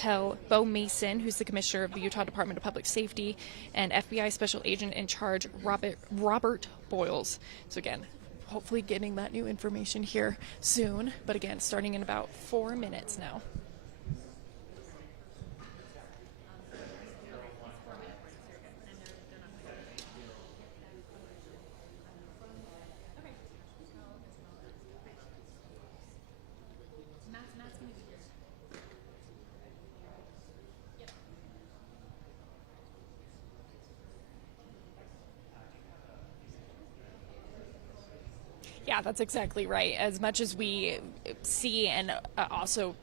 tell Bo Mason, who's the commissioner of the Utah Department of Public Safety, and FBI Special Agent in Charge Robert Boyles. So again, hopefully getting that new information here soon, but again, starting in about 4 minutes now. Yeah, that's exactly right. As much as we see and also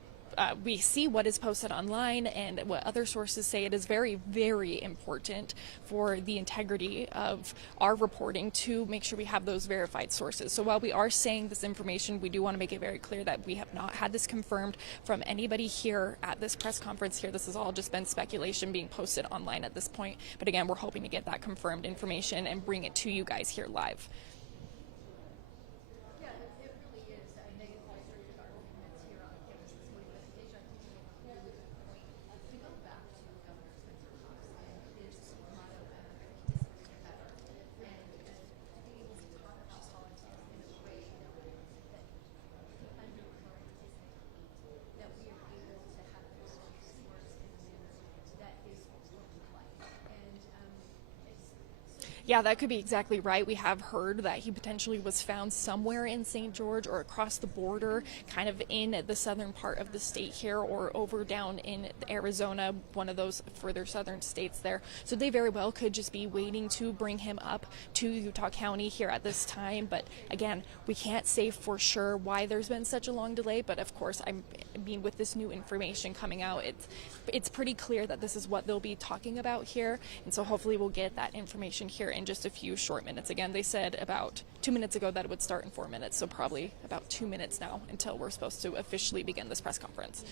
we see what is posted online and what other sources say, it is very, very important for the integrity of our reporting to make sure we have those verified sources. So while we are saying this information, we do want to make it very clear that we have not had this confirmed from anybody here at this press conference here. This has all just been speculation being posted online at this point. But again, we're hoping to get that confirmed information and bring it to you guys here live. Yeah, that could be exactly right. We have heard that he potentially was found somewhere in St. George or across the border, kind of in the southern part of the state here, or over down in Arizona, one of those further southern states there. So they very well could just be waiting to bring him up to Utah County here at this time. But again, we can't say for sure why there's been such a long delay. But of course, I mean, with this new information coming out, it's pretty clear that this is what they'll be talking about here. And so hopefully we'll get that information here in just a few short minutes. Again, they said about 2 minutes ago that it would start in 4 minutes, so probably about 2 minutes now until we're supposed to officially begin this press conference.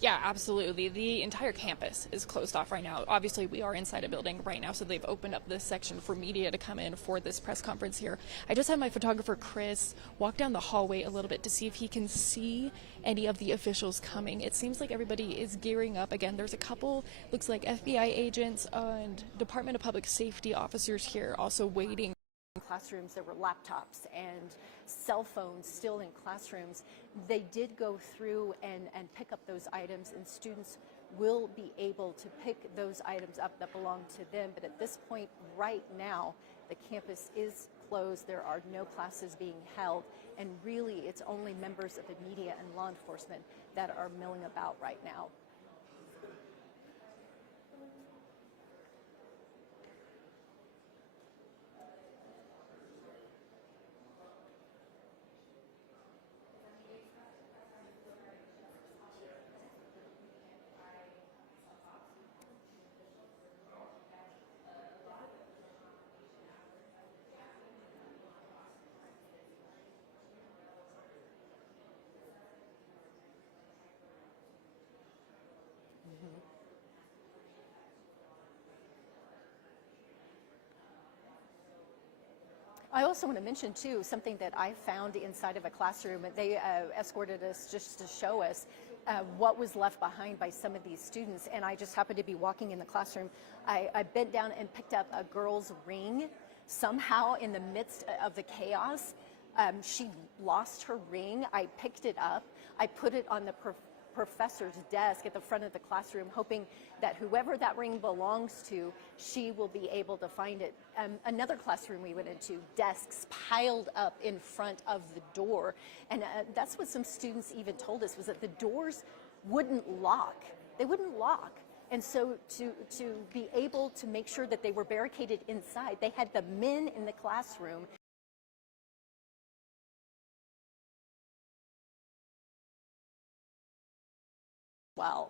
Yeah, absolutely. The entire campus is closed off right now. Obviously, we are inside a building right now, so they've opened up this section for media to come in for this press conference here. I just had my photographer, Chris, walk down the hallway a little bit to see if he can see any of the officials coming. It seems like everybody is gearing up. Again, there's a couple, looks like FBI agents and Department of Public Safety officers here also waiting. Classrooms, there were laptops and cell phones still in classrooms. They did go through and pick up those items, and students will be able to pick those items up that belong to them. But at this point right now, the campus is closed. There are no classes being held, and really it's only members of the media and law enforcement that are milling about right now. I also want to mention, too, something that I found inside of a classroom. They escorted us just to show us what was left behind by some of these students. And I just happened to be walking in the classroom. I bent down and picked up a girl's ring. Somehow, in the midst of the chaos, she lost her ring. I picked it up. I put it on the professor's desk at the front of the classroom, hoping that whoever that ring belongs to, she will be able to find it. Another classroom we went into, desks piled up in front of the door. And that's what some students even told us, was that the doors wouldn't lock. They wouldn't lock. And so to be able to make sure that they were barricaded inside, they had the men in the classroom. Wow.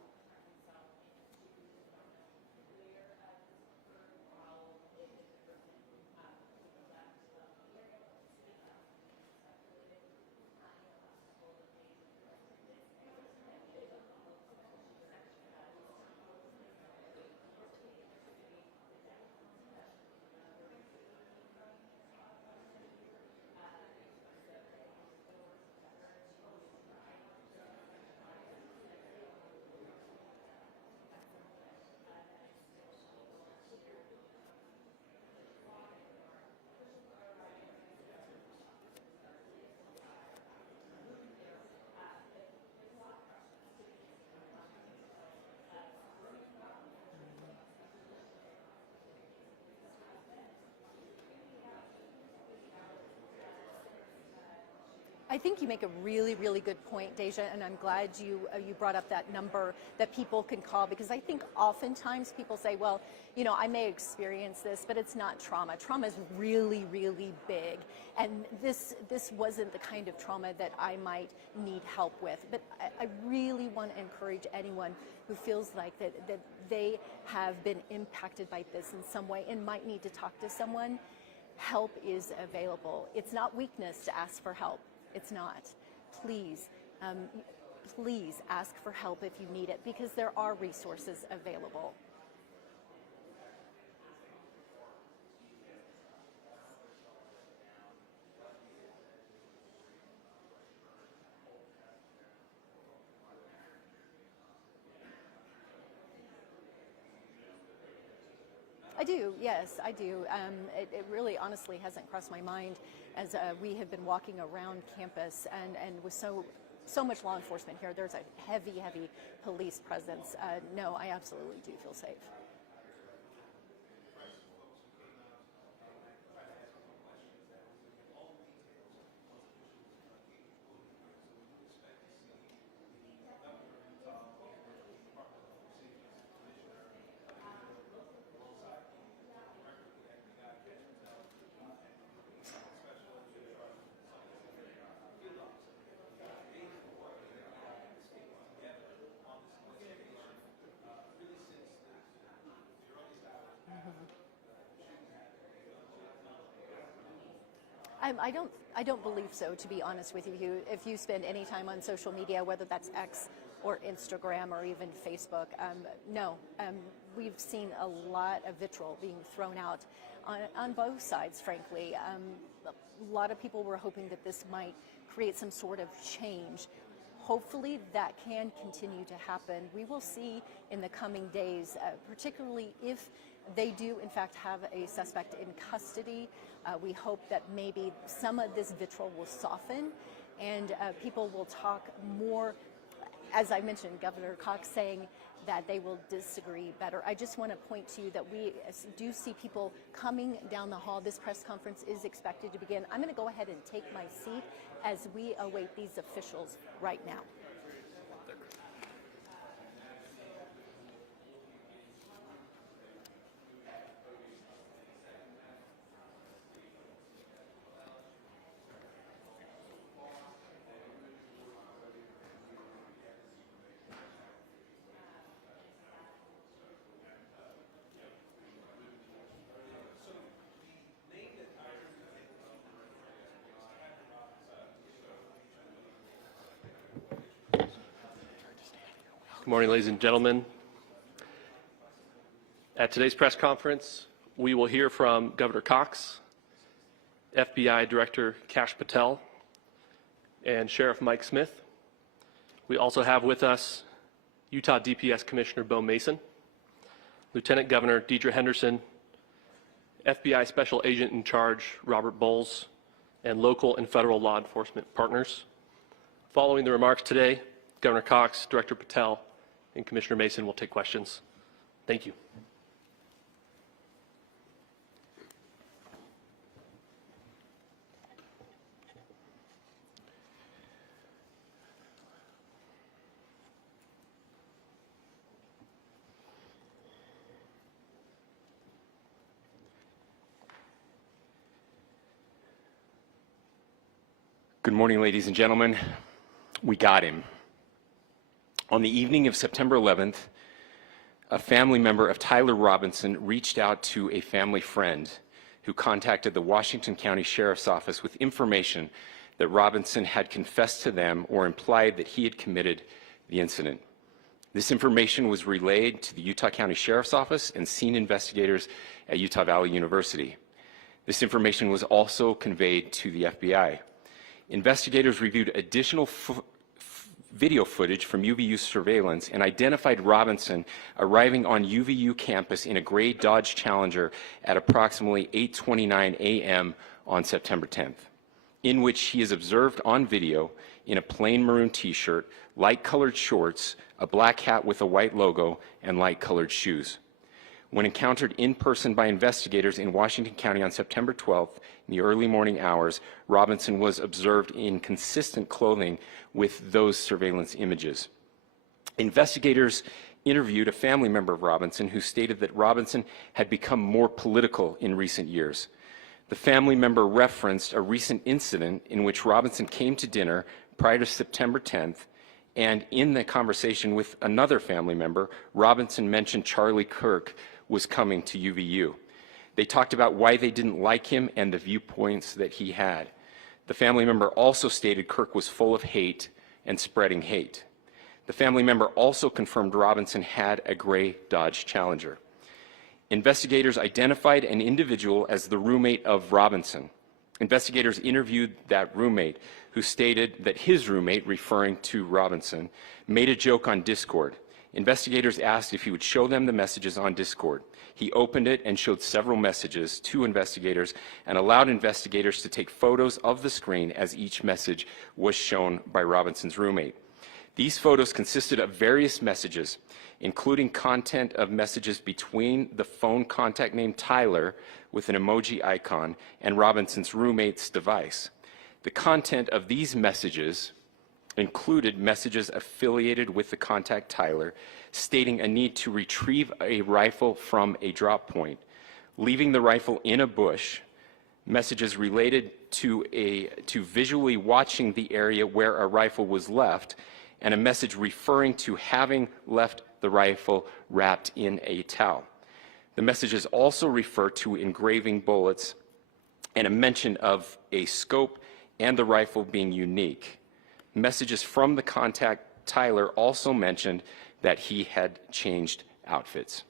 I think you make a really, really good point, Deja, and I'm glad you brought up that number that people can call, because I think oftentimes people say, well, you know, I may experience this, but it's not trauma. Trauma is really, really big, and this wasn't the kind of trauma that I might need help with. But I really want to encourage anyone who feels like that they have been impacted by this in some way and might need to talk to someone. Help is available. It's not weakness to ask for help. It's not. Please, please ask for help if you need it, because there are resources available. I do, yes, I do. It really honestly hasn't crossed my mind as we have been walking around campus and with so much law enforcement here. There's a heavy, heavy police presence. No, I absolutely do feel safe. I don't believe so, to be honest with you. If you spend any time on social media, whether that's X or Instagram or even Facebook, no. We've seen a lot of vitriol being thrown out on both sides, frankly. A lot of people were hoping that this might create some sort of change. Hopefully that can continue to happen. We will see in the coming days, particularly if they do, in fact, have a suspect in custody. We hope that maybe some of this vitriol will soften and people will talk more. As I mentioned, Governor Cox saying that they will disagree better. I just want to point to you that we do see people coming down the hall. This press conference is expected to begin. I'm going to go ahead and take my seat as we await these officials right now. Good morning, ladies and gentlemen. At today's press conference, we will hear from Governor Cox, FBI Director Kash Patel, and Sheriff Mike Smith. We also have with us Utah DPS Commissioner Bo Mason, Lieutenant Governor Deidre Henderson, FBI Special Agent in Charge Robert Bowles, and local and federal law enforcement partners. Following the remarks today, Governor Cox, Director Patel, and Commissioner Mason will take questions. Thank you. Good morning, ladies and gentlemen. We got him. On the evening of September 11th, a family member of Tyler Robinson reached out to a family friend who contacted the Washington County Sheriff's Office with information that Robinson had confessed to them or implied that he had committed the incident. This information was relayed to the Utah County Sheriff's Office and scene investigators at Utah Valley University. This information was also conveyed to the FBI. Investigators reviewed additional video footage from UVU surveillance and identified Robinson arriving on UVU campus in a gray Dodge Challenger at approximately 8:29 a.m. on September 10th, in which he is observed on video in a plain maroon t-shirt, light-colored shorts, a black hat with a white logo, and light-colored shoes. When encountered in person by investigators in Washington County on September 12th, in the early morning hours, Robinson was observed in consistent clothing with those surveillance images. Investigators interviewed a family member of Robinson who stated that Robinson had become more political in recent years. The family member referenced a recent incident in which Robinson came to dinner prior to September 10th, and in the conversation with another family member, Robinson mentioned Charlie Kirk was coming to UVU. They talked about why they didn't like him and the viewpoints that he had. The family member also stated Kirk was full of hate and spreading hate. The family member also confirmed Robinson had a gray Dodge Challenger. Investigators identified an individual as the roommate of Robinson. Investigators interviewed that roommate, who stated that his roommate, referring to Robinson, made a joke on Discord. Investigators asked if he would show them the messages on Discord. He opened it and showed several messages to investigators and allowed investigators to take photos of the screen as each message was shown by Robinson's roommate. These photos consisted of various messages, including content of messages between the phone contact named Tyler with an emoji icon and Robinson's roommate's device. The content of these messages included messages affiliated with the contact Tyler, stating a need to retrieve a rifle from a drop point, leaving the rifle in a bush, messages related to visually watching the area where a rifle was left, and a message referring to having left the rifle wrapped in a towel. The messages also refer to engraving bullets and a mention of a scope and the rifle being unique. Messages from the contact Tyler also mentioned that he had changed outfits.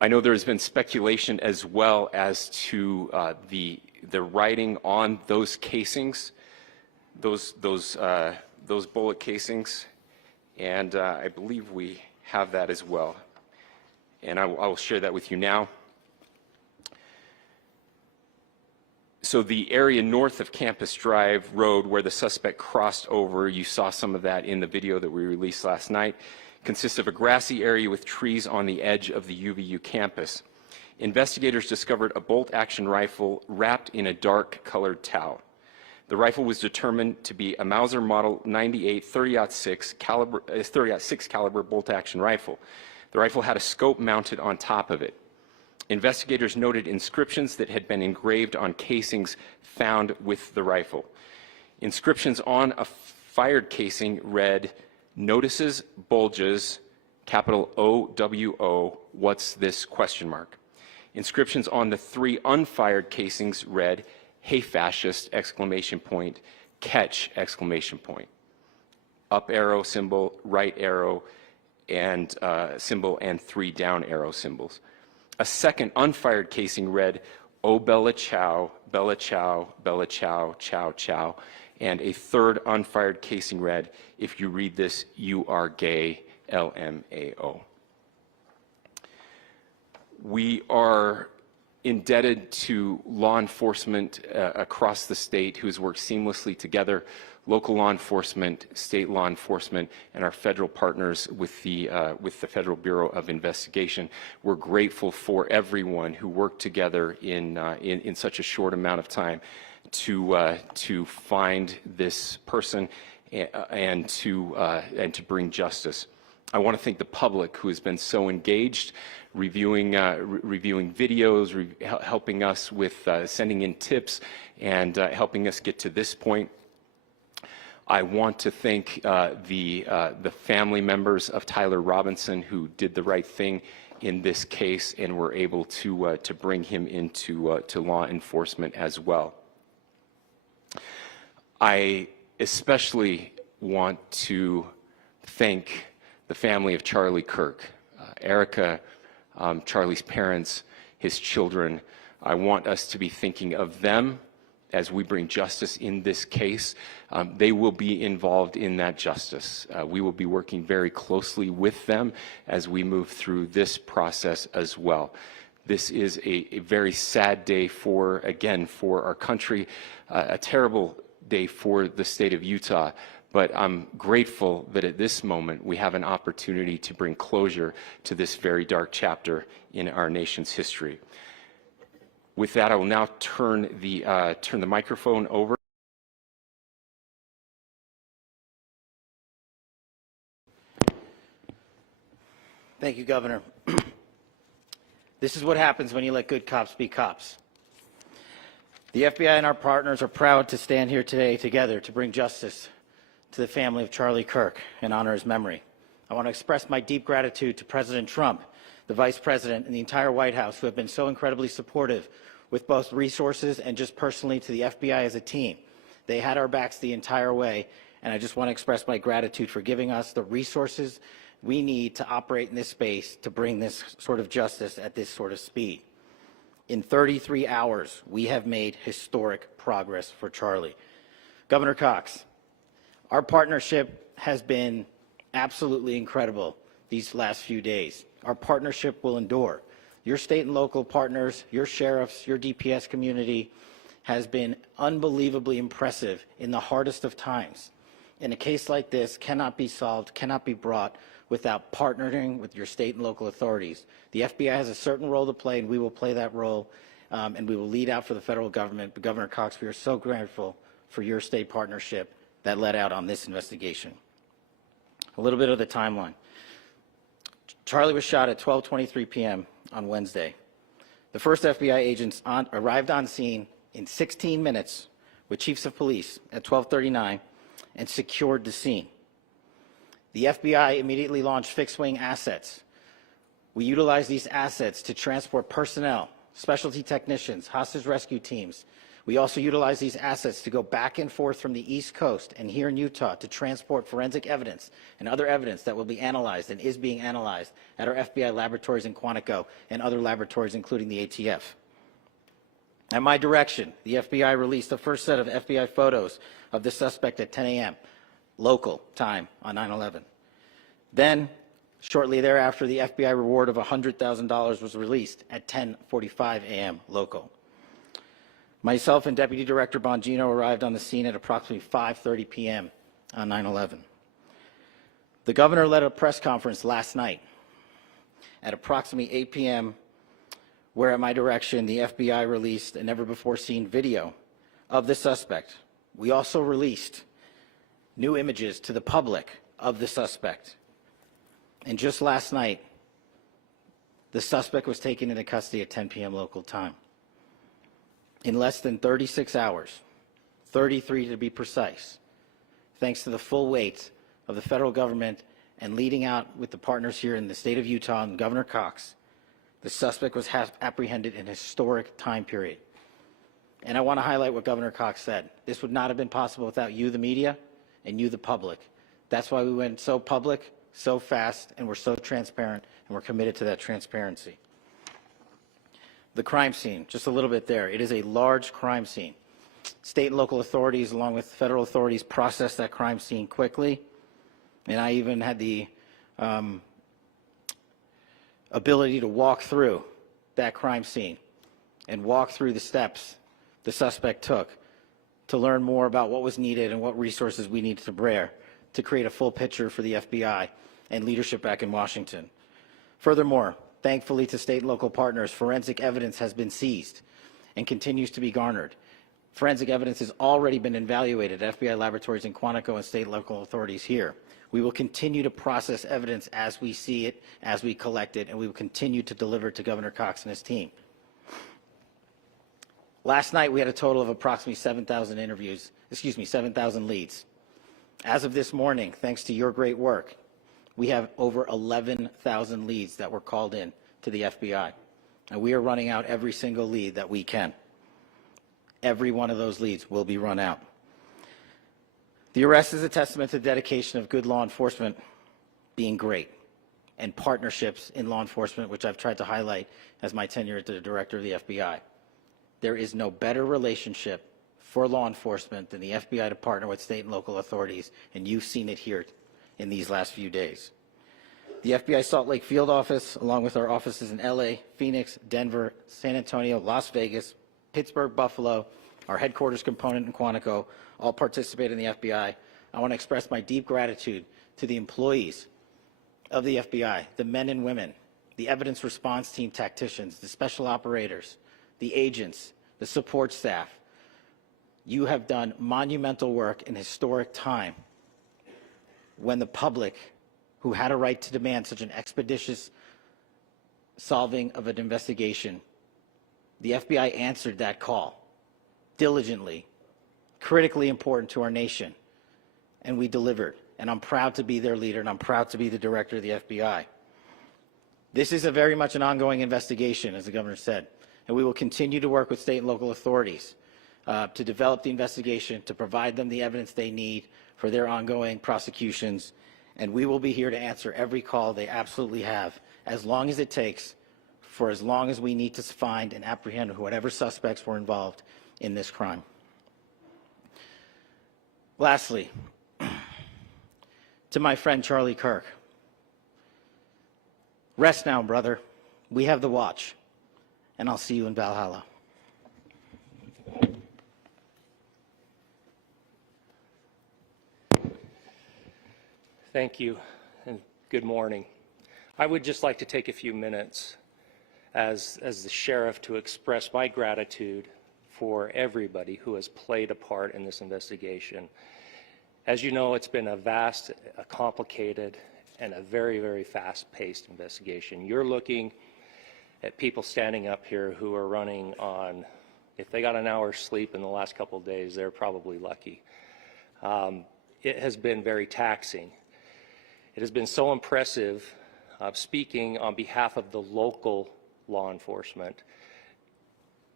I know there's been speculation as well as to the writing on those casings, those bullet casings, and I believe we have that as well. And I will share that with you now. So the area north of Campus Drive Road where the suspect crossed over, you saw some of that in the video that we released last night, consists of a grassy area with trees on the edge of the UVU campus. Investigators discovered a bolt-action rifle wrapped in a dark-colored towel. The rifle was determined to be a Mauser Model 98 30-06 caliber bolt-action rifle. The rifle had a scope mounted on top of it. Investigators noted inscriptions that had been engraved on casings found with the rifle. Inscriptions on a fired casing read, "Notices, bulges, capital OWO, what's this?" ? Inscriptions on the 3 unfired casings read, "Hey fascist!" ! Catch! ! Up arrow symbol, right arrow and symbol, and 3 down arrow symbols. A second unfired casing read, "Oh Bella Ciao, Bella Ciao, Bella Ciao, Ciao Ciao," and a third unfired casing read, "If you read this, you are gay, LMAO." We are indebted to law enforcement across the state who has worked seamlessly together, local law enforcement, state law enforcement, and our federal partners with the Federal Bureau of Investigation. We're grateful for everyone who worked together in such a short amount of time to find this person and to bring justice. I want to thank the public who has been so engaged, reviewing videos, helping us with sending in tips, and helping us get to this point. I want to thank the family members of Tyler Robinson who did the right thing in this case and were able to bring him into to law enforcement as well. I especially want to thank the family of Charlie Kirk, Erica, Charlie's parents, his children. I want us to be thinking of them as we bring justice in this case. They will be involved in that justice. We will be working very closely with them as we move through this process as well. This is a very sad day for our country, a terrible day for the state of Utah. But I'm grateful that at this moment we have an opportunity to bring closure to this very dark chapter in our nation's history. With that, I will now turn the microphone over. Thank you, Governor. This is what happens when you let good cops be cops. The FBI and our partners are proud to stand here today together to bring justice to the family of Charlie Kirk and honor his memory. I want to express my deep gratitude to President Trump, the Vice President, and the entire White House who have been so incredibly supportive with both resources and just personally to the FBI as a team. They had our backs the entire way, and I just want to express my gratitude for giving us the resources we need to operate in this space to bring this sort of justice at this sort of speed. In 33 hours, we have made historic progress for Charlie. Governor Cox, our partnership has been absolutely incredible these last few days. Our partnership will endure. Your state and local partners, your sheriffs, your DPS community has been unbelievably impressive in the hardest of times. And a case like this cannot be solved, cannot be brought without partnering with your state and local authorities. The FBI has a certain role to play, and we will play that role, and we will lead out for the federal government. But Governor Cox, we are so grateful for your state partnership that led out on this investigation. A little bit of the timeline. Charlie was shot at 12:23 p.m. on Wednesday. The first FBI agents arrived on scene in 16 minutes with chiefs of police at 12:39 and secured the scene. The FBI immediately launched fixed-wing assets. We utilized these assets to transport personnel, specialty technicians, hostage rescue teams. We also utilized these assets to go back and forth from the East Coast and here in Utah to transport forensic evidence and other evidence that will be analyzed and is being analyzed at our FBI laboratories in Quantico and other laboratories, including the ATF. At my direction, the FBI released the first set of FBI photos of the suspect at 10 a.m. local time on 9/11. Then, shortly thereafter, the FBI reward of $100,000 was released at 10:45 a.m. local. Myself and Deputy Director Bongino arrived on the scene at approximately 5:30 p.m. on 9/11. The governor led a press conference last night at approximately 8 p.m., where at my direction, the FBI released a never-before-seen video of the suspect. We also released new images to the public of the suspect. And just last night, the suspect was taken into custody at 10 p.m. local time. In less than 36 hours, 33 to be precise, thanks to the full weight of the federal government and leading out with the partners here in the state of Utah and Governor Cox, the suspect was apprehended in a historic time period. And I want to highlight what Governor Cox said. This would not have been possible without you, the media, and you, the public. That's why we went so public, so fast, and we're so transparent, and we're committed to that transparency. The crime scene, just a little bit there. It is a large crime scene. State and local authorities, along with federal authorities, processed that crime scene quickly. And I even had the ability to walk through that crime scene and walk through the steps the suspect took to learn more about what was needed and what resources we needed to bear to create a full picture for the FBI and leadership back in Washington. Furthermore, thankfully to state and local partners, forensic evidence has been seized and continues to be garnered. Forensic evidence has already been evaluated at FBI laboratories in Quantico and state and local authorities here. We will continue to process evidence as we see it, as we collect it, and we will continue to deliver to Governor Cox and his team. Last night, we had a total of approximately 7,000 leads. As of this morning, thanks to your great work, we have over 11,000 leads that were called in to the FBI. And we are running out every single lead that we can. Every one of those leads will be run out. The arrest is a testament to the dedication of good law enforcement being great and partnerships in law enforcement, which I've tried to highlight as my tenure as the director of the FBI. There is no better relationship for law enforcement than the FBI to partner with state and local authorities, and you've seen it here in these last few days. The FBI Salt Lake field office, along with our offices in LA, Phoenix, Denver, San Antonio, Las Vegas, Pittsburgh, Buffalo, our headquarters component in Quantico, all participate in the FBI. I want to express my deep gratitude to the employees of the FBI, the men and women, the evidence response team tacticians, the special operators, the agents, the support staff. You have done monumental work in historic time when the public, who had a right to demand such an expeditious solving of an investigation, the FBI answered that call diligently, critically important to our nation, and we delivered. And I'm proud to be their leader, and I'm proud to be the director of the FBI. This is very much an ongoing investigation, as the governor said, and we will continue to work with state and local authorities to develop the investigation, to provide them the evidence they need for their ongoing prosecutions, and we will be here to answer every call they absolutely have, as long as it takes, for as long as we need to find and apprehend whatever suspects were involved in this crime. Lastly, to my friend Charlie Kirk, rest now, brother. We have the watch, and I'll see you in Valhalla. Thank you, and good morning. I would just like to take a few minutes as the sheriff to express my gratitude for everybody who has played a part in this investigation. As you know, it's been a vast, a complicated, and a very, very fast-paced investigation. You're looking at people standing up here who are running on, if they got an hour's sleep in the last couple of days, they're probably lucky. It has been very taxing. It has been so impressive, speaking on behalf of the local law enforcement,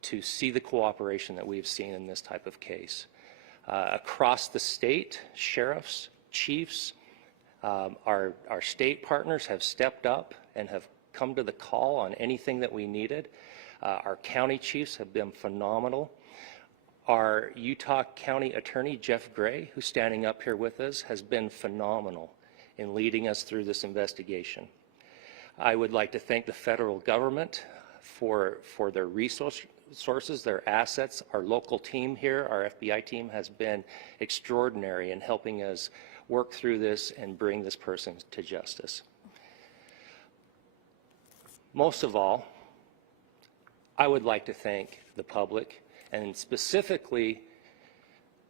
to see the cooperation that we've seen in this type of case. Across the state, sheriffs, chiefs, our state partners have stepped up and have come to the call on anything that we needed. Our county chiefs have been phenomenal. Our Utah County Attorney, Jeff Gray, who's standing up here with us, has been phenomenal in leading us through this investigation. I would like to thank the federal government for their resources, their assets. Our local team here, our FBI team, has been extraordinary in helping us work through this and bring this person to justice. Most of all, I would like to thank the public, and specifically,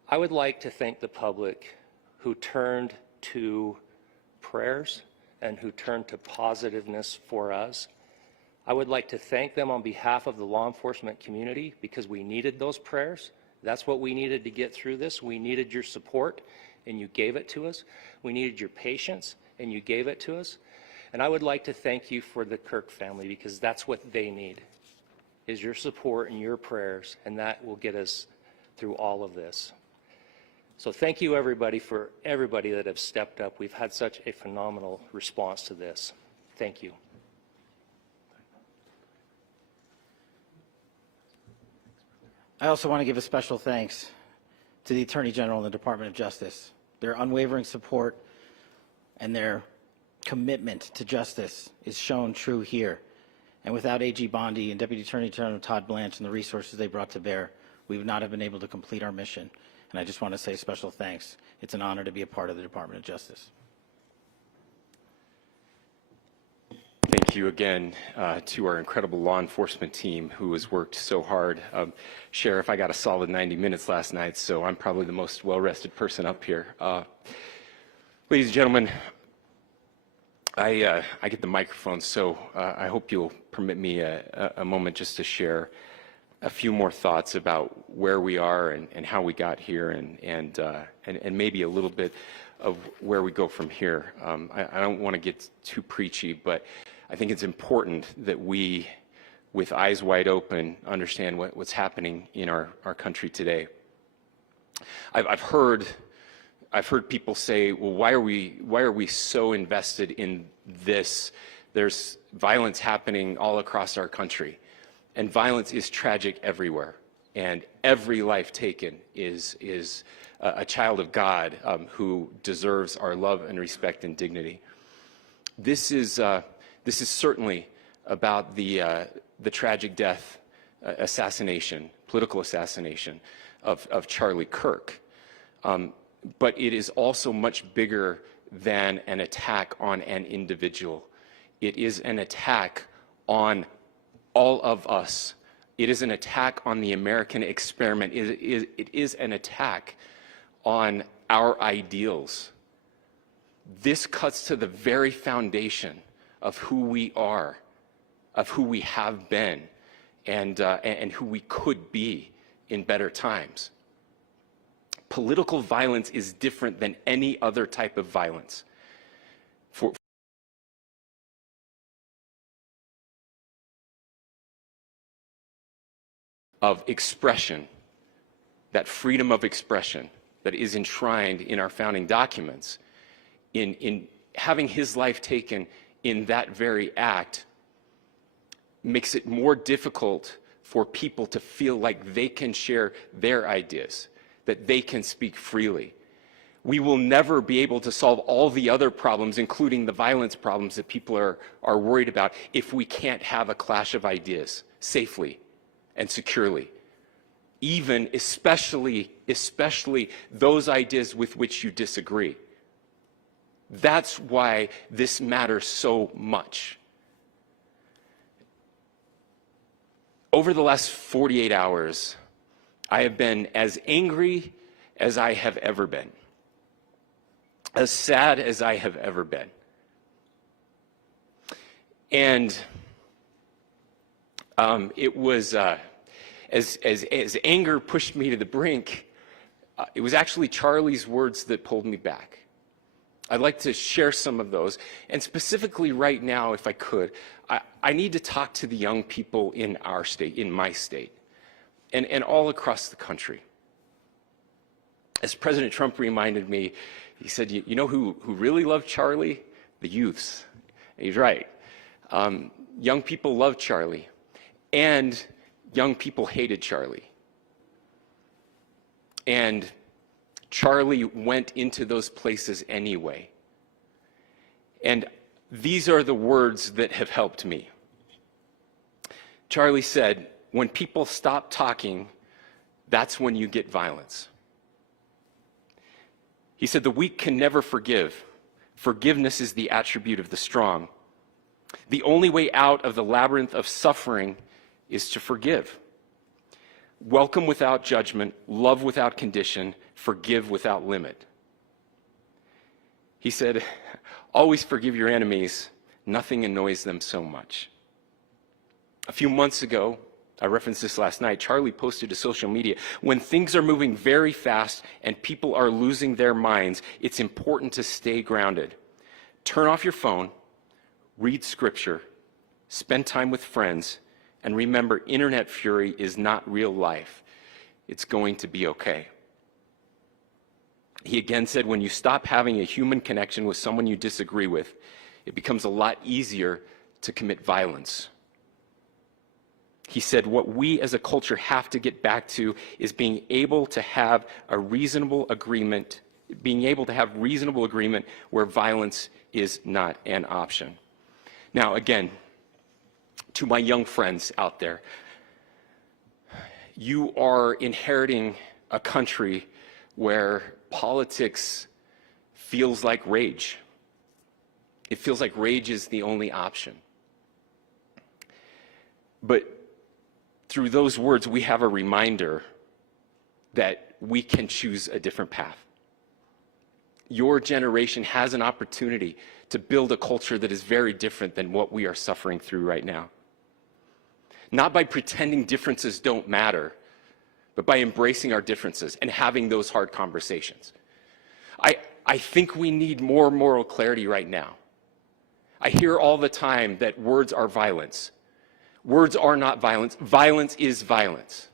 I would like to thank the public who turned to prayers and who turned to positiveness for us. I would like to thank them on behalf of the law enforcement community, because we needed those prayers. That's what we needed to get through this. We needed your support, and you gave it to us. We needed your patience, and you gave it to us. And I would like to thank you for the Kirk family, because that's what they need, is your support and your prayers, and that will get us through all of this. So thank you, everybody, for everybody that have stepped up. We've had such a phenomenal response to this. Thank you. I also want to give a special thanks to the Attorney General and the Department of Justice. Their unwavering support and their commitment to justice is shown true here. And without AG Bondi and Deputy Attorney General Todd Blanche and the resources they brought to bear, we would not have been able to complete our mission. And I just want to say special thanks. It's an honor to be a part of the Department of Justice. Thank you again to our incredible law enforcement team who has worked so hard. Sheriff, I got a solid 90 minutes last night, so I'm probably the most well-rested person up here. Ladies and gentlemen, I get the microphone, so I hope you'll permit me a moment just to share a few more thoughts about where we are and how we got here and maybe a little bit of where we go from here. I don't want to get too preachy, but I think it's important that we, with eyes wide open, understand what's happening in our country today. I've heard people say, well, why are we so invested in this? There's violence happening all across our country, and violence is tragic everywhere, and every life taken is a child of God who deserves our love and respect and dignity. This is certainly about the tragic death, political assassination of Charlie Kirk. But it is also much bigger than an attack on an individual. It is an attack on all of us. It is an attack on the American experiment. It is an attack on our ideals. This cuts to the very foundation of who we are, of who we have been, and who we could be in better times. Political violence is different than any other type of violence. Of expression, that freedom of expression that is enshrined in our founding documents, in having his life taken in that very act, makes it more difficult for people to feel like they can share their ideas, that they can speak freely. We will never be able to solve all the other problems, including the violence problems that people are worried about, if we can't have a clash of ideas safely and securely. Even, especially those ideas with which you disagree. That's why this matters so much. Over the last 48 hours, I have been as angry as I have ever been, as sad as I have ever been. And it was, as anger pushed me to the brink, it was actually Charlie's words that pulled me back. I'd like to share some of those. And specifically right now, if I could, I need to talk to the young people in our state, in my state, and all across the country. As President Trump reminded me, he said, you know who really loved Charlie? The youths. And he's right. Young people loved Charlie, and young people hated Charlie. And Charlie went into those places anyway. And these are the words that have helped me. Charlie said, when people stop talking, that's when you get violence. He said, the weak can never forgive. Forgiveness is the attribute of the strong. The only way out of the labyrinth of suffering is to forgive. Welcome without judgment, love without condition, forgive without limit. He said, always forgive your enemies. Nothing annoys them so much. A few months ago, I referenced this last night, Charlie posted to social media, when things are moving very fast and people are losing their minds, it's important to stay grounded. Turn off your phone, read scripture, spend time with friends, and remember, internet fury is not real life. It's going to be okay. He again said, when you stop having a human connection with someone you disagree with, it becomes a lot easier to commit violence. He said, what we as a culture have to get back to is being able to have a reasonable agreement, where violence is not an option. Now, again, to my young friends out there, you are inheriting a country where politics feels like rage. It feels like rage is the only option. But through those words, we have a reminder that we can choose a different path. Your generation has an opportunity to build a culture that is very different than what we are suffering through right now. Not by pretending differences don't matter, but by embracing our differences and having those hard conversations. I think we need more moral clarity right now. I hear all the time that words are violence. Words are not violence. Violence is violence.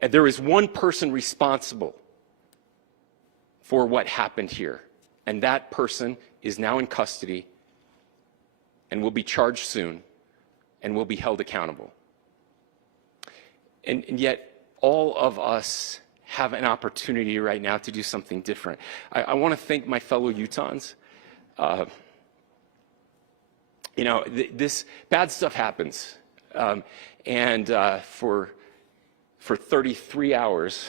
And there is one person responsible for what happened here. And that person is now in custody and will be charged soon and will be held accountable. And yet, all of us have an opportunity right now to do something different. I want to thank my fellow Utahns. This bad stuff happens. For 33 hours,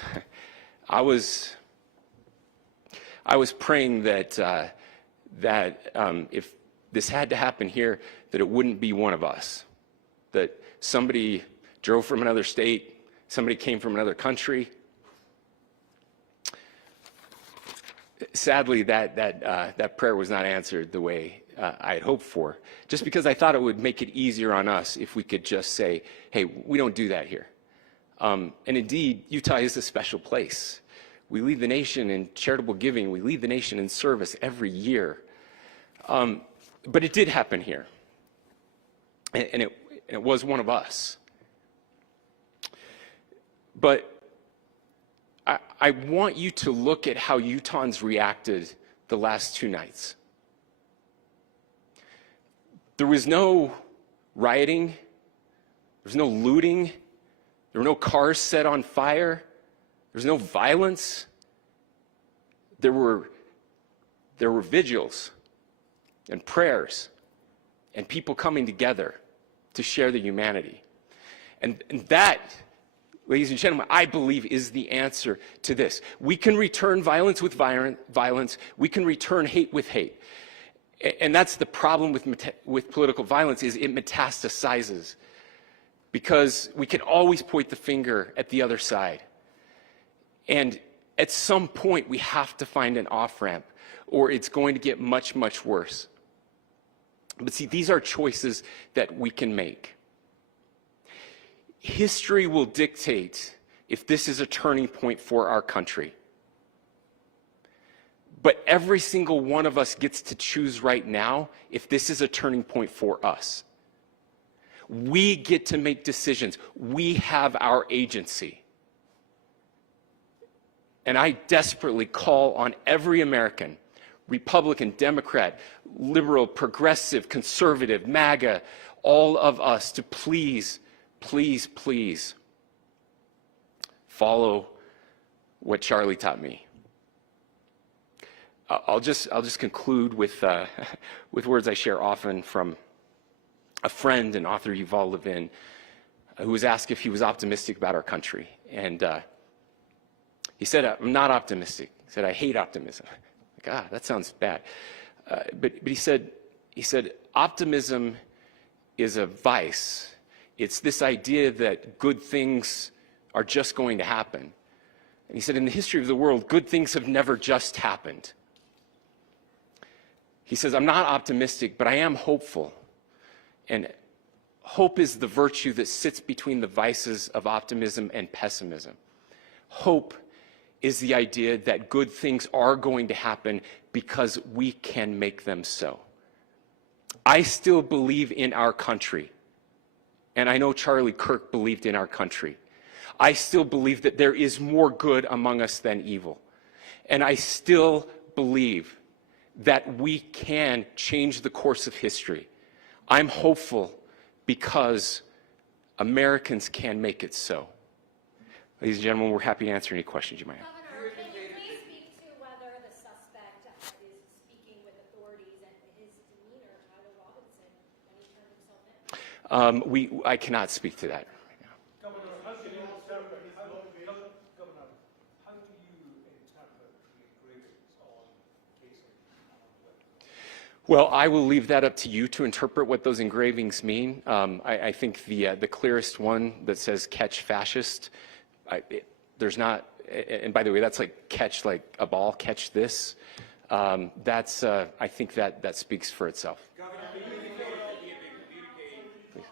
I was praying that if this had to happen here, that it wouldn't be one of us. That somebody drove from another state, somebody came from another country. Sadly, that prayer was not answered the way I had hoped for, just because I thought it would make it easier on us if we could just say, hey, we don't do that here. And indeed, Utah is a special place. We lead the nation in charitable giving. We lead the nation in service every year. But it did happen here. And it was one of us. But I want you to look at how Utahns reacted the last 2 nights. There was no rioting. There was no looting. There were no cars set on fire. There was no violence. There were vigils and prayers and people coming together to share the humanity. And that, ladies and gentlemen, I believe is the answer to this. We can return violence with violence. We can return hate with hate. And that's the problem with political violence, is it metastasizes. Because we can always point the finger at the other side. And at some point, we have to find an off-ramp, or it's going to get much, much worse. But see, these are choices that we can make. History will dictate if this is a turning point for our country. But every single one of us gets to choose right now if this is a turning point for us. We get to make decisions. We have our agency. And I desperately call on every American, Republican, Democrat, liberal, progressive, conservative, MAGA, all of us to please, please, please follow what Charlie taught me. I'll just conclude with words I share often from a friend and author, Yuval Levin, who was asked if he was optimistic about our country. And he said, I'm not optimistic. He said, I hate optimism. Like, that sounds bad. But he said, optimism is a vice. It's this idea that good things are just going to happen. And he said, in the history of the world, good things have never just happened. He says, I'm not optimistic, but I am hopeful. And hope is the virtue that sits between the vices of optimism and pessimism. Hope is the idea that good things are going to happen because we can make them so. I still believe in our country. And I know Charlie Kirk believed in our country. I still believe that there is more good among us than evil. And I still believe that we can change the course of history. I'm hopeful because Americans can make it so. Ladies and gentlemen, we're happy to answer any questions you might have. Governor, can you please speak to whether the suspect is speaking with authorities and his demeanor, Tyler Robinson, when he turned himself in? I cannot speak to that. Governor, how do you interpret the engravings on casing? Well, I will leave that up to you to interpret what those engravings mean. I think the clearest one that says "catch fascist," there's not, and by the way, that's like catch like a ball, catch this. That's I think that speaks for itself. Governor, you indicated that he had been communicating. Please.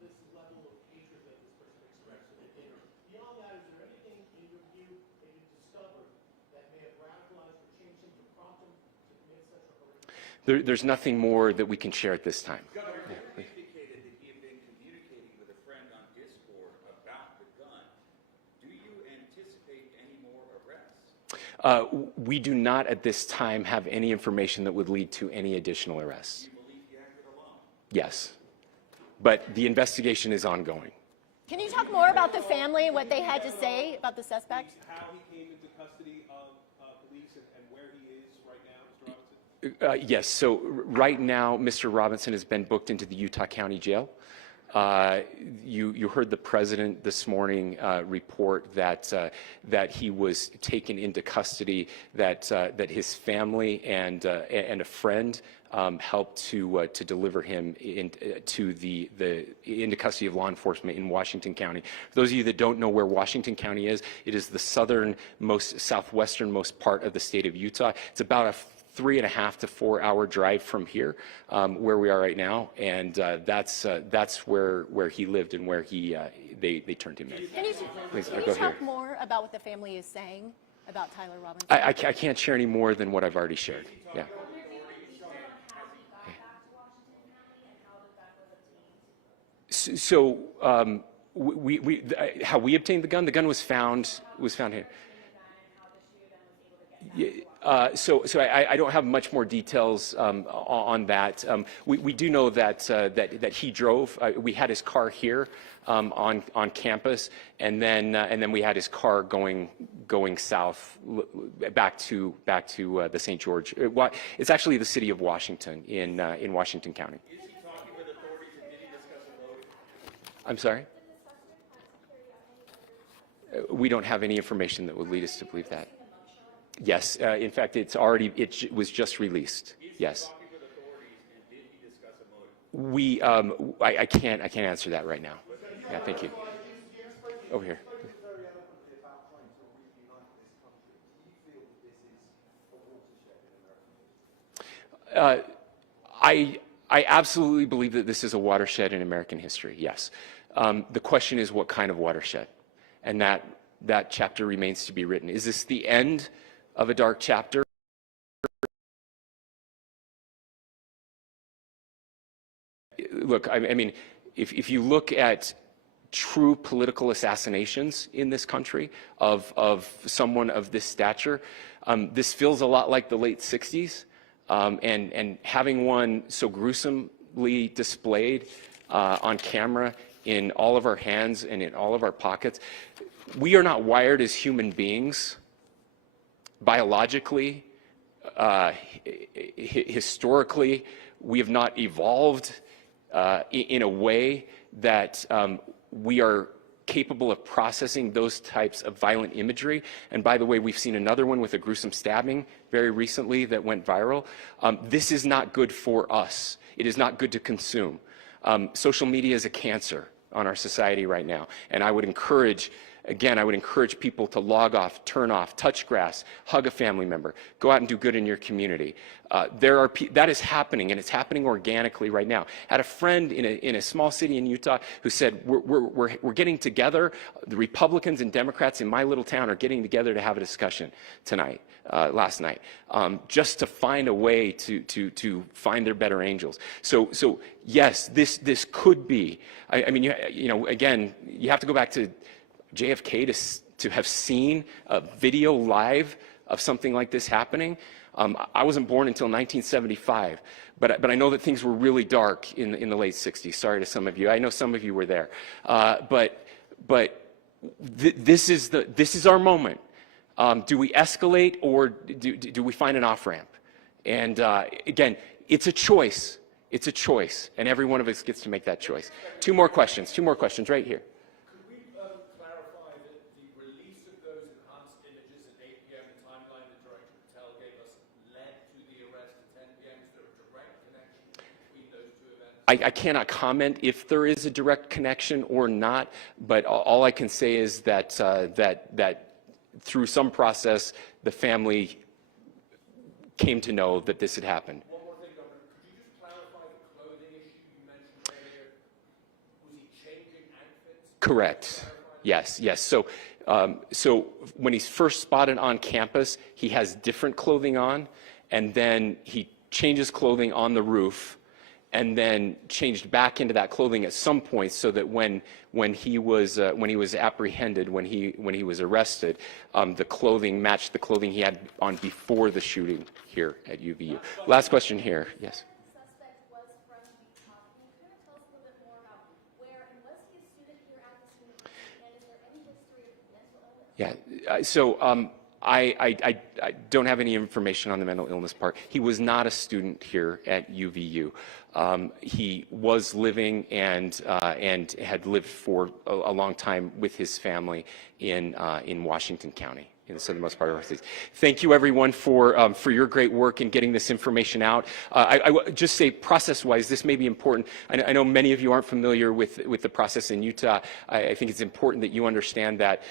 This level of hatred that this person expressed in the dinner. Beyond that, is there anything in your view that you discovered that may have radicalized or changed him to prompt him to commit such a horrific? There's nothing more that we can share at this time. Governor, you indicated that he had been communicating with a friend on Discord about the gun. Do you anticipate any more arrests? We do not at this time have any information that would lead to any additional arrests. Do you believe he acted alone? Yes, but the investigation is ongoing. Can you talk more about the family and what they had to say about the suspect? How he came into custody of police and where he is right now, Mr. Robinson? Yes, so right now, Mr. Robinson has been booked into the Utah County Jail. You heard the president this morning report that he was taken into custody, that his family and a friend helped to deliver him into custody of law enforcement in Washington County. For those of you that don't know where Washington County is, it is the southwesternmost part of the state of Utah. It's about a 3.5 to 4 hour drive from here, where we are right now, and that's where he lived and where they turned him in. Can you, Please, can go you here. talk more about what the family is saying about Tyler Robinson? I can't share any more than what I've already shared. Yeah. So how we obtained the gun was found here. So I don't have much more details on that. We do know that he drove. We had his car here on campus, and then we had his car going south back to the St. George. It's actually the city of Washington in Washington County. Is he talking with authorities and did he discuss a motive? I'm sorry? We don't have any information that would lead us to believe that. Yes, in fact, it was just released. Yes. Talking with authorities and did he discuss a motive? I can't answer that right now. Yeah, thank you. Over here. I absolutely believe that this is a watershed in American history. Yes. The question is, what kind of watershed? And that chapter remains to be written. Is this the end of a dark chapter? Look, I mean, if you look at true political assassinations in this country of someone of this stature, this feels a lot like the late 60s, and having one so gruesomely displayed on camera in all of our hands and in all of our pockets. We are not wired as human beings biologically, historically. We have not evolved in a way that we are capable of processing those types of violent imagery. And by the way, we've seen another one with a gruesome stabbing very recently that went viral. This is not good for us. It is not good to consume. Social media is a cancer on our society right now. And I would encourage people to log off, turn off, touch grass, hug a family member, go out and do good in your community. That is happening, and it's happening organically right now. I had a friend in a small city in Utah who said, we're getting together, the Republicans and Democrats in my little town are getting together to have a discussion last night, just to find a way to find their better angels. So yes, this could be, I mean, again, you have to go back to JFK to have seen a video live of something like this happening. I wasn't born until 1975, but I know that things were really dark in the late 60s. Sorry to some of you. I know some of you were there. This is our moment. Do we escalate, or do we find an off-ramp? And again, it's a choice. It's a choice, and every one of us gets to make that choice. Two more questions right here. Could we clarify that the release of those enhanced images at 8 p.m., the timeline that Director Patel gave us, led to the arrest at 10 p.m.? Is there a direct connection between those two events? I cannot comment if there is a direct connection or not, but all I can say is that through some process, the family came to know that this had happened. One more thing, Governor. Could you just clarify the clothing issue you mentioned earlier? Was he changing outfits? Correct. Yes. So when he's first spotted on campus, he has different clothing on, and then he changes clothing on the roof, and then changed back into that clothing at some point, so that when he was apprehended, when he was arrested, the clothing matched the clothing he had on before the shooting here at UVU. Last question here. Yes. Suspect was from Utah. Can you kind of tell us a little bit more about where, and was he a student here at this university, and is there any history of mental illness? Yeah. So I don't have any information on the mental illness part. He was not a student here at UVU. He was living and had lived for a long time with his family in Washington County, in the southernmost part of our state. Thank you, everyone, for your great work in getting this information out. I would just say, process-wise, this may be important. I know many of you aren't familiar with the process in Utah. I think it's important that you understand that.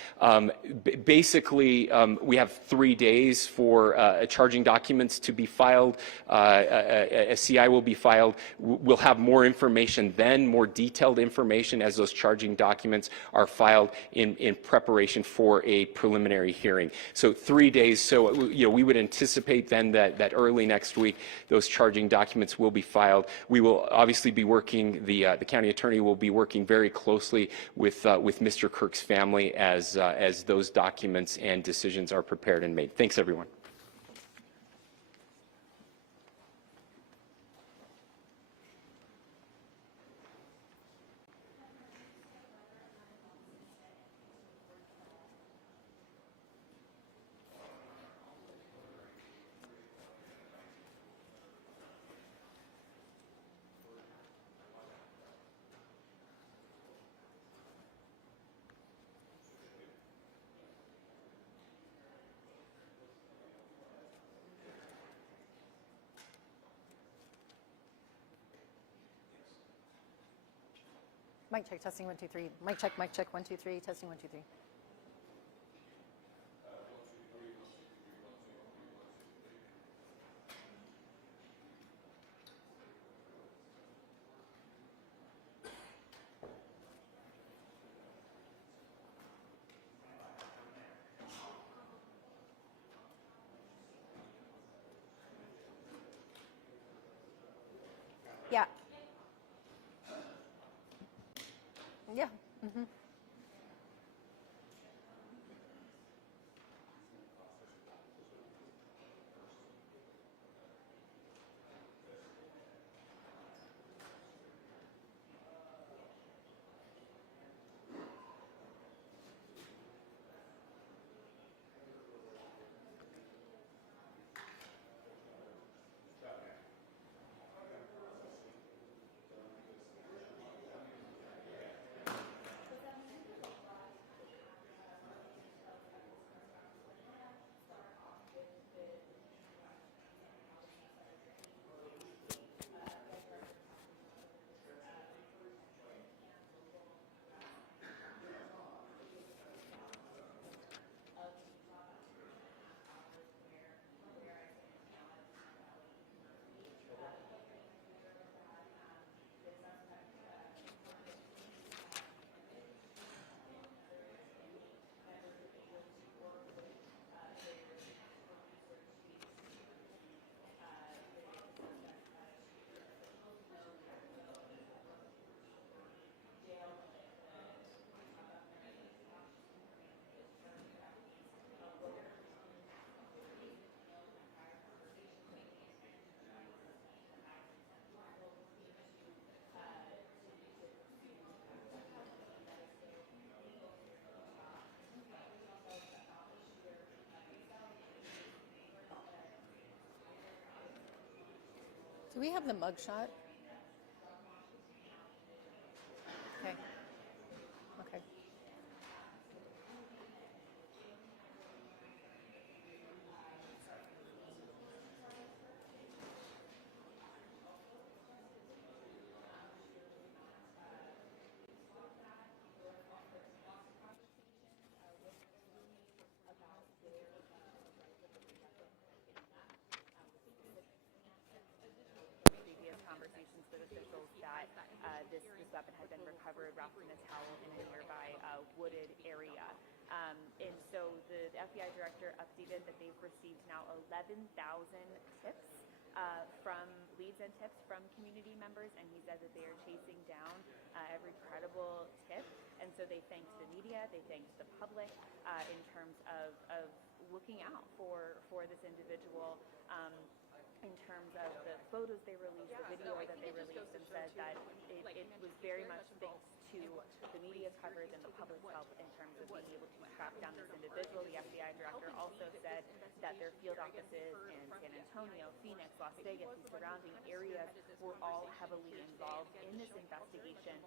Basically, we have 3 days for charging documents to be filed. A CI will be filed. We'll have more information then, more detailed information, as those charging documents are filed in preparation for a preliminary hearing. So 3 days. So we would anticipate then that early next week those charging documents will be filed. We will obviously be working. The county attorney will be working very closely with Mr. Kirk's family as those documents and decisions are prepared and made. Thanks, everyone. Mic check, testing 1 2 3. Mic check 1 2 3, testing 1 2 3. Yeah. Yeah. Mm-hmm. Do we have the mugshot? Okay. Okay. Previous conversations with officials that this weapon had been recovered wrapped in a towel in a nearby wooded area. And so the FBI director updated that they've received now 11,000 tips from leads and tips from community members, and he said that they are chasing down every credible tip. And so they thanked the media, they thanked the public in terms of looking out for this individual. In terms of the photos they released, the video that they released, and said that it was very much thanks to the media coverage and the public's help in terms of being able to track down this individual. The FBI director also said that their field offices in San Antonio, Phoenix, Las Vegas, the surrounding areas were all heavily involved in this investigation.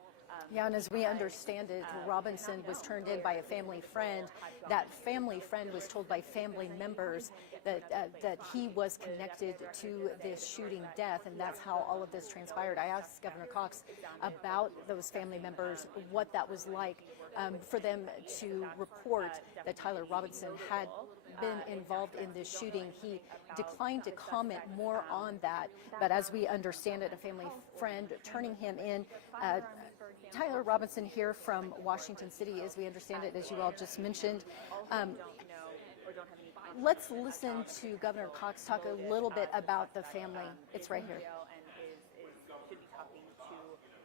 Yeah, and as we understand it, Robinson was turned in by a family friend. That family friend was told by family members that he was connected to this shooting death, and that's how all of this transpired. I asked Governor Cox about those family members, what that was like for them to report that Tyler Robinson had been involved in this shooting. He declined to comment more on that, but as we understand it, a family friend turning him in. Tyler Robinson here from Washington City, as we understand it, as you all just mentioned. Let's listen to Governor Cox talk a little bit about the family. It's right here. And should be talking to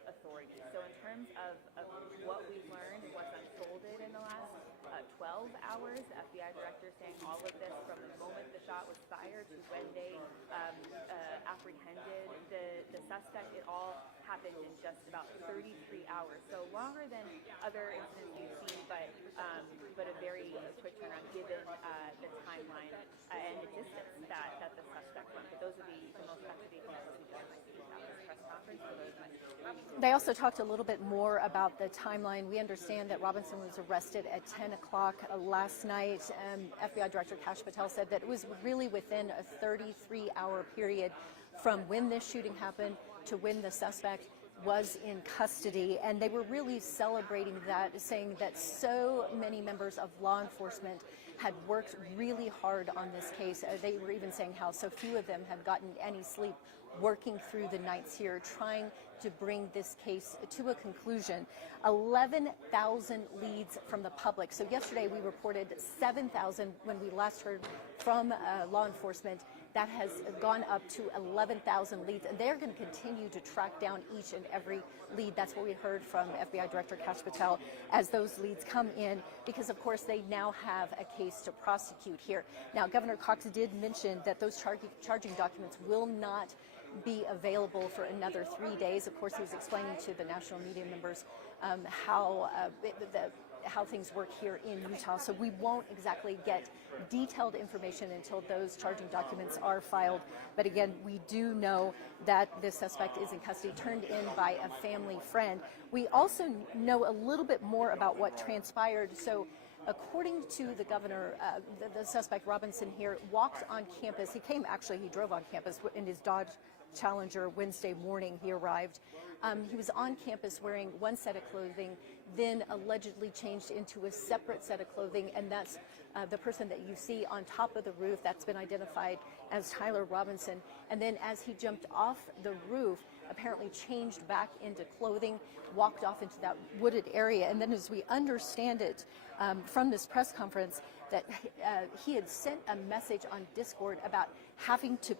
authorities. So in terms of what we've learned and what's unfolded in the last 12 hours, the FBI director saying all of this from the moment the shot was fired to when they apprehended the suspect, it all happened in just about 33 hours. So longer than other incidents we've seen, but a very quick turnaround given the timeline and the distance that the suspect went. But those are the most up-to-date details we just received at this press conference. So those might They also talked a little bit more about the timeline. We understand that Robinson was arrested at 10 o'clock last night. FBI Director Kash Patel said that it was really within a 33-hour period from when this shooting happened to when the suspect was in custody, and they were really celebrating that, saying that so many members of law enforcement had worked really hard on this case. They were even saying how so few of them had gotten any sleep working through the nights here, trying to bring this case to a conclusion. 11,000 leads from the public. So yesterday we reported 7,000 when we last heard from law enforcement. That has gone up to 11,000 leads, and they're going to continue to track down each and every lead. That's what we heard from FBI Director Kash Patel as those leads come in, because of course they now have a case to prosecute here. Now, Governor Cox did mention that those charging documents will not be available for another 3 days. Of course, he was explaining to the national media members how things work here in Utah. So we won't exactly get detailed information until those charging documents are filed. But again, we do know that this suspect is in custody, turned in by a family friend. We also know a little bit more about what transpired. So according to the governor, the suspect Robinson here walked on campus. He drove on campus in his Dodge Challenger Wednesday morning. He arrived. He was on campus wearing one set of clothing, then allegedly changed into a separate set of clothing, and that's the person that you see on top of the roof. That's been identified as Tyler Robinson. And then as he jumped off the roof, apparently changed back into clothing, walked off into that wooded area. And then as we understand it from this press conference, that he had sent a message on Discord about having to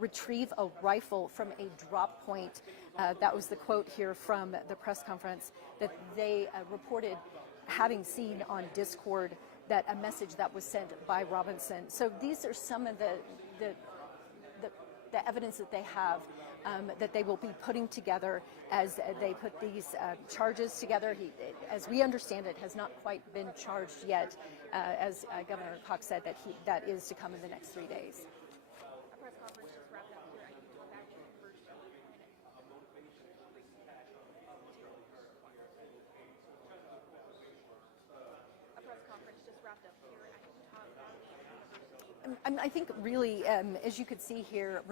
retrieve a rifle from a drop point. That was the quote here from the press conference, that they reported having seen on Discord, that a message that was sent by Robinson. So these are some of the evidence that they have that they will be putting together as they put these charges together. He, as we understand it, has not quite been charged yet, as Governor Cox said that is to come in the next 3 days. I think really, as you could see here,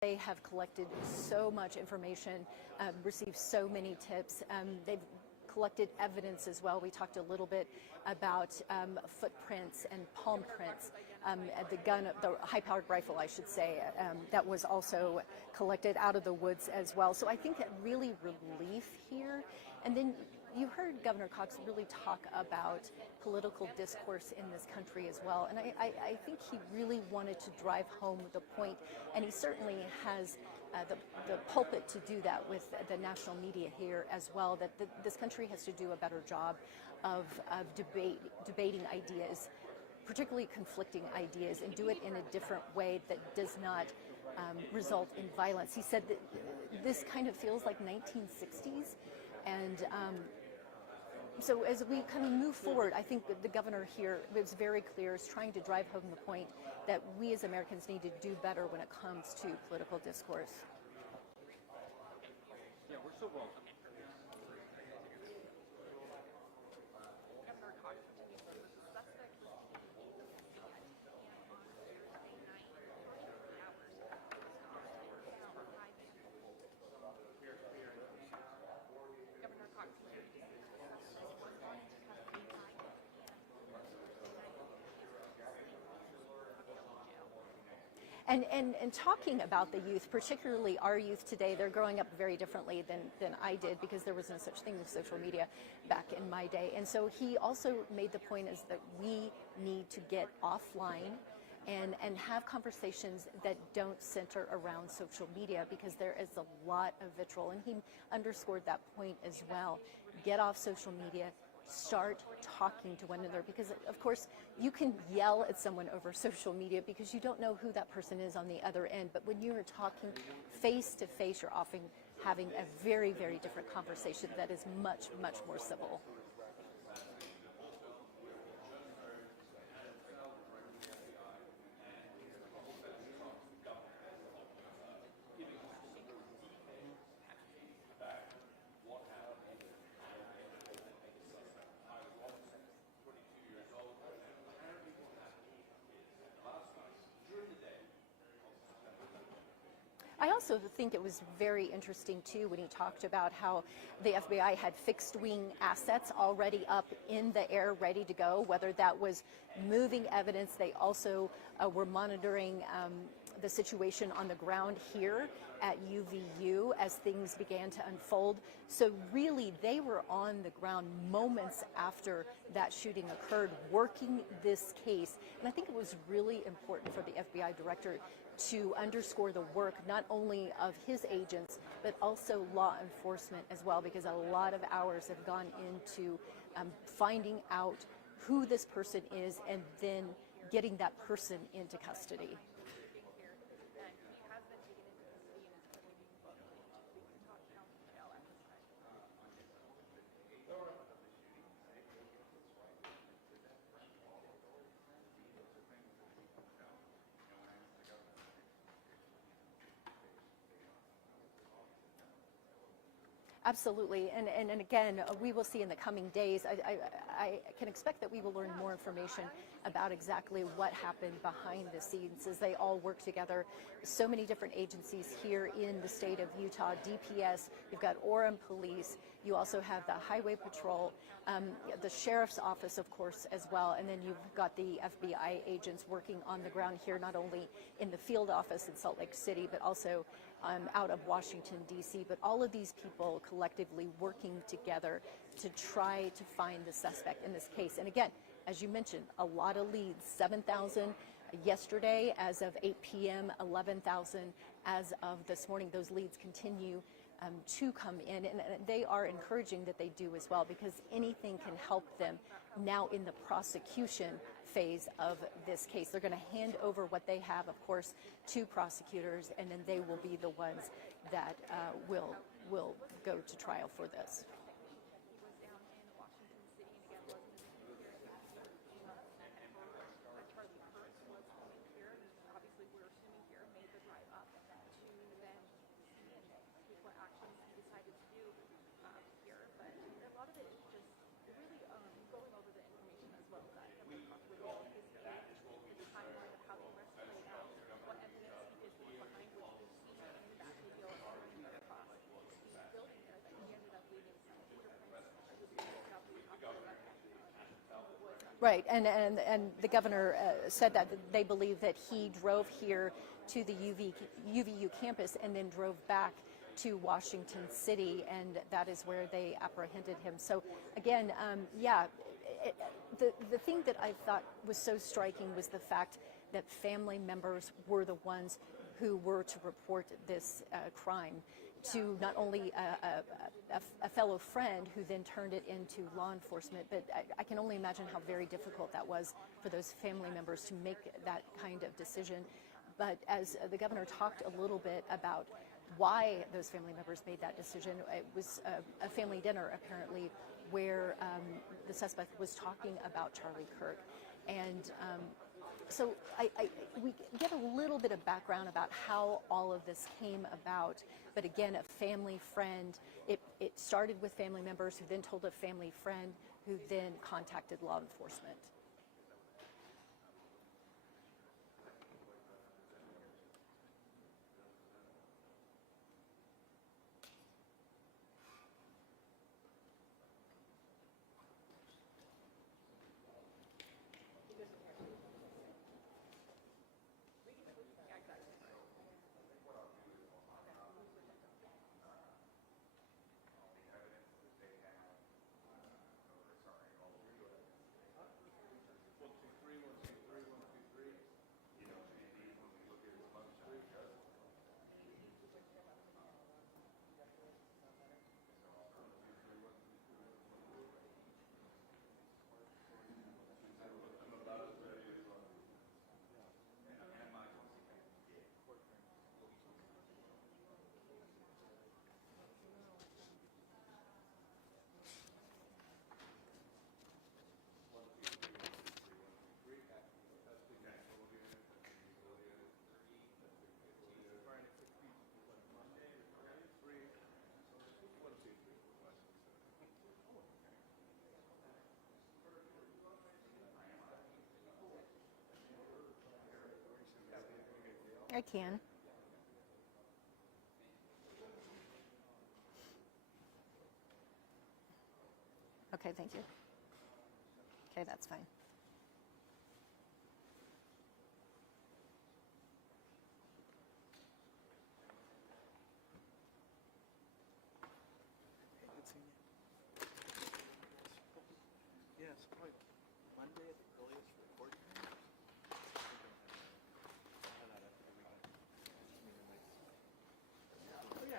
they have collected so much information, received so many tips. They've collected evidence as well. We talked a little bit about footprints and palm prints. The gun, the high-powered rifle, I should say, that was also collected out of the woods as well. So I think that really relief here. And then you heard Governor Cox really talk about political discourse in this country as well. And I think he really wanted to drive home the point, and he certainly has the pulpit to do that with the national media here as well, that this country has to do a better job of debating ideas, particularly conflicting ideas, and do it in a different way that does not result in violence. He said that this kind of feels like 1960s, and so as we kind of move forward, I think that the governor here was very clear, is trying to drive home the point that we as Americans need to do better when it comes to political discourse. Yeah, we're so welcome. And talking about the youth, particularly our youth today, they're growing up very differently than I did, because there was no such thing as social media back in my day. And so he also made the point is that we need to get offline and have conversations that don't center around social media, because there is a lot of vitriol. And he underscored that point as well. Get off social media. Start talking to one another, because of course you can yell at someone over social media because you don't know who that person is on the other end, but when you're talking face to face, you're often having a very, very different conversation that is much, much more civil. I also think it was very interesting, too, when he talked about how the FBI had fixed-wing assets already up in the air, ready to go, whether that was moving evidence. They also were monitoring the situation on the ground here at UVU as things began to unfold. So really, they were on the ground moments after that shooting occurred, working this case. And I think it was really important for the FBI director to underscore the work not only of his agents, but also law enforcement as well, because a lot of hours have gone into finding out who this person is and then getting that person into custody. Absolutely, and again, we will see in the coming days. I can expect that we will learn more information about exactly what happened behind the scenes as they all work together. So many different agencies here in the state of Utah, DPS, you've got Orem Police, you also have the Highway Patrol, the Sheriff's Office, of course, as well, and then you've got the FBI agents working on the ground here, not only in the field office in Salt Lake City, but also out of Washington, D.C., but all of these people collectively working together to try to find the suspect in this case. And again, as you mentioned, a lot of leads, 7,000 yesterday as of 8 p.m., 11,000 as of this morning. Those leads continue to come in, and they are encouraging that they do as well, because anything can help them now in the prosecution phase of this case. They're going to hand over what they have, of course, to prosecutors, and then they will be the ones that will go to trial for this. Charlie Kirk was coming here. Obviously, we're assuming here made the drive up to then see and take what actions he decided to do. going over the information as well that Governor Cross revealed his age, the timeline of how the arrest played out, what evidence he did leave behind, which was seen in the back video of Governor Cross. The building there that he ended up leaving some fingerprints that was picked up after the Right, and the governor said that they believe that he drove here to the UVU campus and then drove back to Washington City, and that is where they apprehended him. So again, the thing that I thought was so striking was the fact that family members were the ones who were to report this crime to not only a fellow friend who then turned it into law enforcement, but I can only imagine how very difficult that was for those family members to make that kind of decision. But as the governor talked a little bit about why those family members made that decision, it was a family dinner apparently where the suspect was talking about Charlie Kirk. And so we get a little bit of background about how all of this came about. But again, a family friend, it started with family members who then told a family friend who then contacted law enforcement. I can. Okay, thank you. Okay, that's fine. Yes, probably Monday at the earliest recording. Oh, yeah.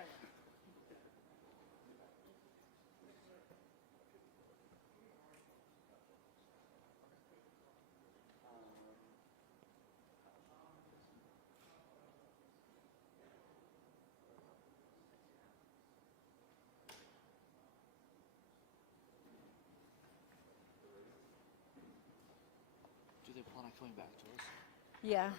Do they plan on coming back to us? Yeah.